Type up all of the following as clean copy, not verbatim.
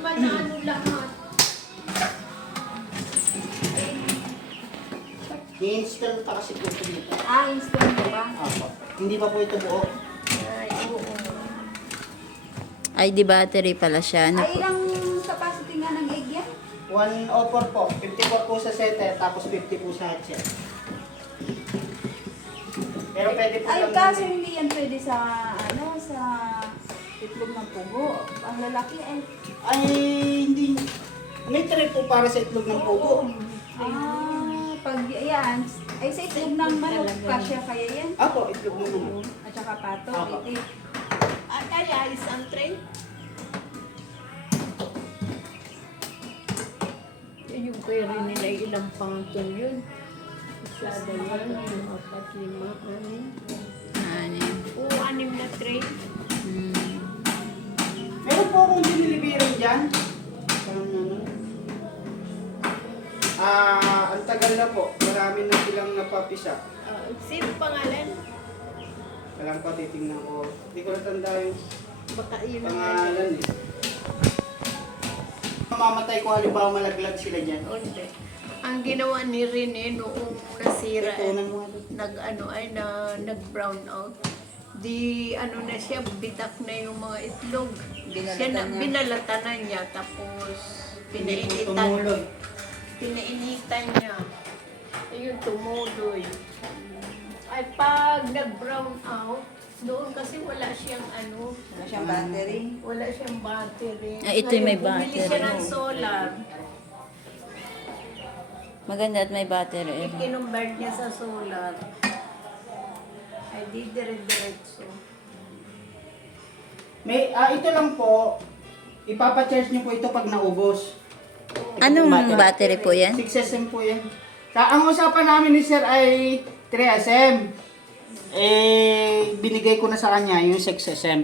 naman na ano lahat. I-install pa kasi po ito dito. Install mo ba? Opo. Hindi pa po ito buo. Ay, oo. Ay, di battery pala siya. Ano Ay, po? ilang capacity nga ng egg yan? 104 po. 54 po sa setter, tapos 50 po sa hatchet. Pero pwede po Ay, lang kaso hindi yan pwede sa, sa itlog ng pugo. Ang lalaki ay, Ay, hindi. May tray po para sa itlog ng pugo. pag yan, ay sa itlog ng manok, kasya kaya yan? Apo, itlog ng pugo. At saka pato, Apo. itik. At kaya isang tray. Yung pwede nila ilang pangton yun. Isa, dalawa, apat, lima, anim. Ano? Oo, 6 na tray. Meron po akong dinilibiran dyan. Ang tagal na po. Marami na silang napapisa. Sino pangalan? Kailangan pa titingnan ko. Hindi ko natanda yung Baka yun ang pangalan eh. Mamamatay ko halimbawa malaglag sila dyan. Onde. Ang ginawa ni Rene noong nasira, Ito mo nga. nag-brown out. Di ano na siya, bitak na yung mga itlog. Binalatan Siya na, niya. binalatan na niya, tapos Hindi po pinainitan. tumuloy. Pinainitan niya. Ayun, tumuloy. Ay, pag nag-brown out, doon kasi wala siyang ano, Wala siyang battery. wala siyang battery. Ah, ito yung may Ngayon, bumili siya battery. ng solar. Maganda at may battery. Ikinumbert niya sa solar. Ay, di dire-diretso. Ito lang po. Ipapacharge niyo po ito pag naubos. Anong battery po yan? 6SM po yan. Ang usapan namin ni Sir ay 3SM. Binigay ko na sa kanya yung 6SM.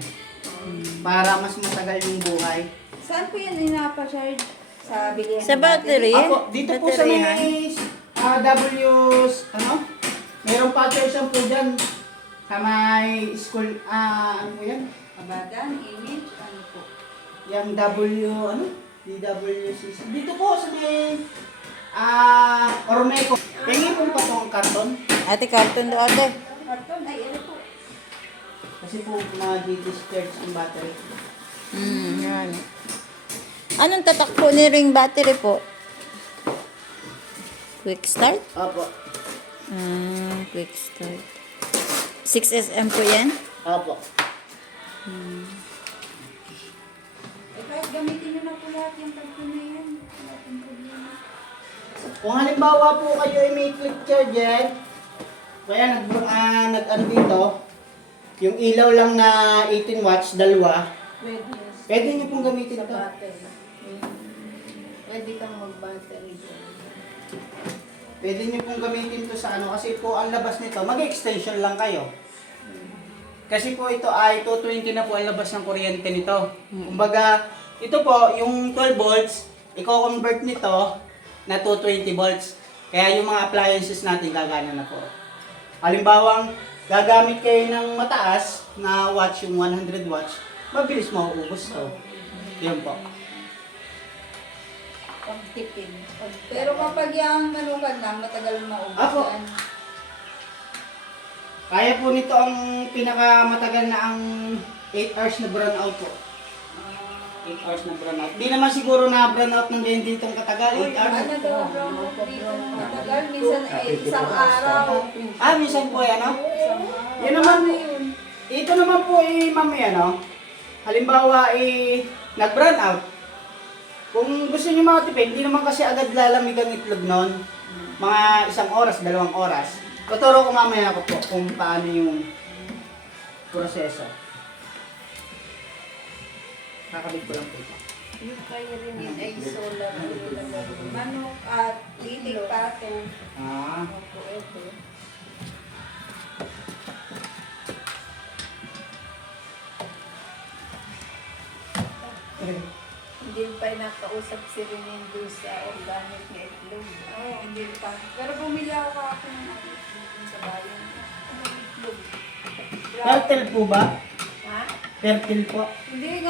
Para mas matagal yung buhay. Saan po yan inapa-charge? Sa bilihan Sa ng battery? Ako, dito po sa may Batteryhan? Merong pa-charge po dyan. Sa may school, ano po yan? Abadan, image, ano po? Yung DWCC. Dito po sa may, Ormeco. Pengi po pa itong karton. Ate, carton do ate. Karton, ay ano po? Kasi po, mag-discharge yung battery. Yan. Anong tatak po ni ring battery po? Quick start? Opo. Quick start. 6SM po yan? Opo. Kahit gamitin nyo na po lahat yung karton na yan. Wala pong problema. Kung halimbawa po kayo ay may click charger, kaya nag-ano dito, yung ilaw lang na 18 watts, dalawa, pwede nyo pong gamitin ito. Battery. Pwede kang mag-battery dyan. Pwede nyo pong gamitin ito sa ano, kasi po ang labas nito, mag-extension lang kayo. Kasi po ito ay 220 na po ang labas ng kuryente nito. Kumbaga, ito po, yung 12 volts, i-convert nito na 220 volts. Kaya yung mga appliances natin gagana na po. Halimbawa, gagamit kayo ng mataas na watch, yung 100 watts, mabilis mauubos to. Yun po. Pagtipid. Pero kapag yung manukan lang, matagal maubos Apo. yan. Kaya po nito ang pinakamatagal na ang 8 hours na brownout po. 8 hours na brownout. Di naman siguro na brownout ng din ditong katagal, 8 hours. Ano daw, bro? Dito, matagal. Minsan, isang araw. Minsan po yan, no? Isang araw. Yan naman Ano po. yun? Ito naman po, mami, ano? Halimbawa, nag-brown out. Kung gusto niyo makatipid, hindi naman kasi agad lalamig ang itlog nun. Mga 1 oras, 2 oras. Tuturo ko mamaya ako po kung paano yung proseso. Kakabit ko lang po ito. Yung kayo rin yun ay solar. Manok at itik pato. Opo, ito. Hindi pa nakausap si Renindo sa organic na itlog. Oo, hindi pa. Pero bumili ako kahapon ng sa bayan. Itlog. Fertile po ba? Ha? Fertile po. Hindi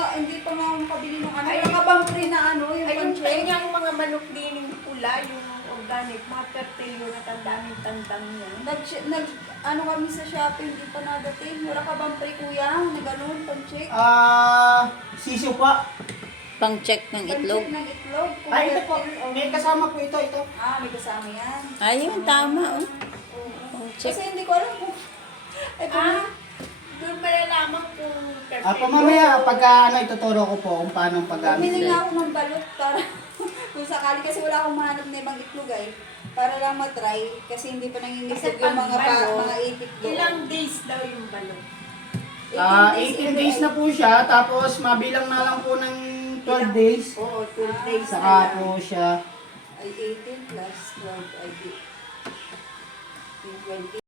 pa nga ako makabili ng ano. Ay, Mga pampre na ano, yung Ayun, pang-check. yung mga manok din yung pula, yung organic, mapertilyo na tandaming tandang niya. Ano kami sa Shopee, hindi pa nadating. Wala ka bang pre kuya na ganun, pang-check? Siso pa. Pang-check ng itlog. Pang-check ng itlog. kung Ay, ito po. fertile o- May kasama po ito. May kasama yan. Ayun, tama. Oh. Oo. Pang-check. Kasi hindi ko alam kung... Ay, Doon malalaman kung Pamamaya, pagka ituturo ko po kung paano paggamit. Bumili nga ako ng balot para kung sakali kasi wala akong mahanap na ibang itlog ay. Para lang matry kasi hindi pa nangingisog Kasi yung mga pag mga itik doon. ilang days daw yung balon. 18 days na po siya, tapos mabilang na lang po ng 12 days. Oo, 12 days na Saka lang. po siya. Ay 18 plus 12 ay 20.